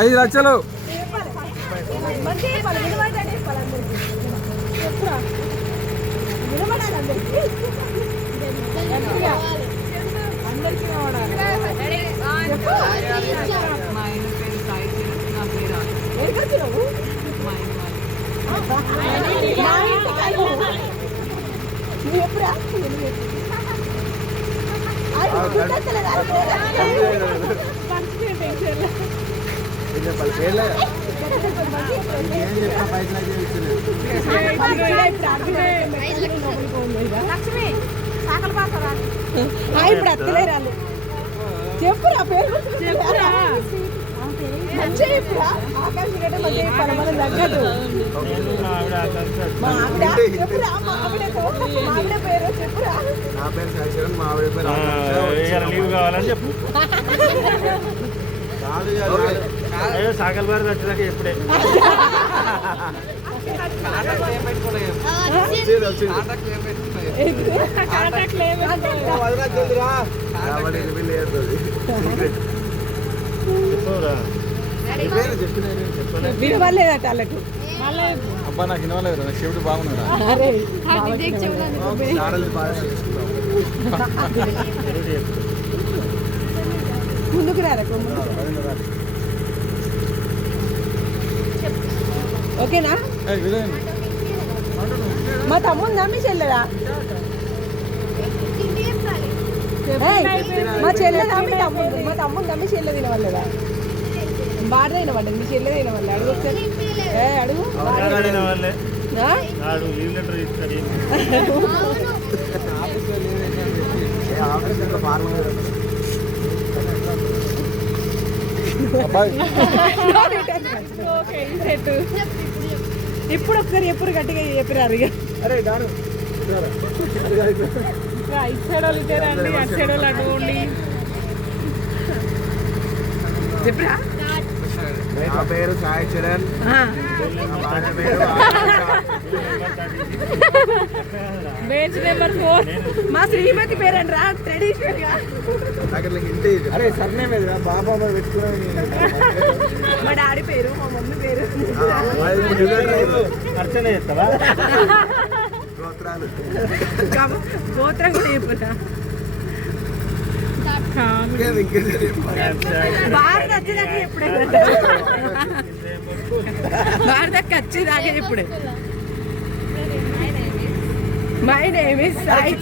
5 లక్షలు. ఇప్పుడు అత్తలేరాళ్ళు చెప్పురా పేరు మంచిగా చెప్పురా ఆకాశం కంటే మంచిగా చెప్పాలి మనం తగ్గదు చెప్పురా మావిడ పేరు చెప్పురా నా పేరు సాయిశరణ్, మా ఆవిడ పేరు లీవ్ కావాలని చెప్పు. సాకల్ బారి వచ్చినాక ఎప్పుడే వినవలేదట వాళ్ళకి. అబ్బా నాకు వినవలేదు, నాకు చెవిటి బాగున్నాడా. ముందుకు రారా ఓకేనా? మా తమ్ముందా మీ చెల్లెడా? మా చెల్లెదా మీ తమ్ముంది? మా తమ్ముందా మీ చెల్లె తినవలేదా? బాడదైన పడ్డది మీ చెల్లెదైన వల్ల అడుగు ఒకసారి. అడుగు ఇప్పుడు ఒకసారి ఎప్పుడు గట్టిగా చెప్పిరారు ఇక. ఇచ్చాడో ఇచ్చారండి, అచ్చాడో అటువంటి చెప్పరా. నా పేరు సాయి చరణ్, బెంచ్ నెంబర్ 4. మా శ్రీమతి పేరండి రా ట్రెడిషనల్ గా. అరే సర్నే మీద బాబా పెట్టుకుని మా డాడీ పేరు, మా మమ్మీ పేరు. అర్చన చేస్తావా? గోత్రం కూడా చెప్పురా. భారత వచ్చేదాకా ఎప్పుడే భారతకి వచ్చేదాకా ఎప్పుడే. My name is Sai.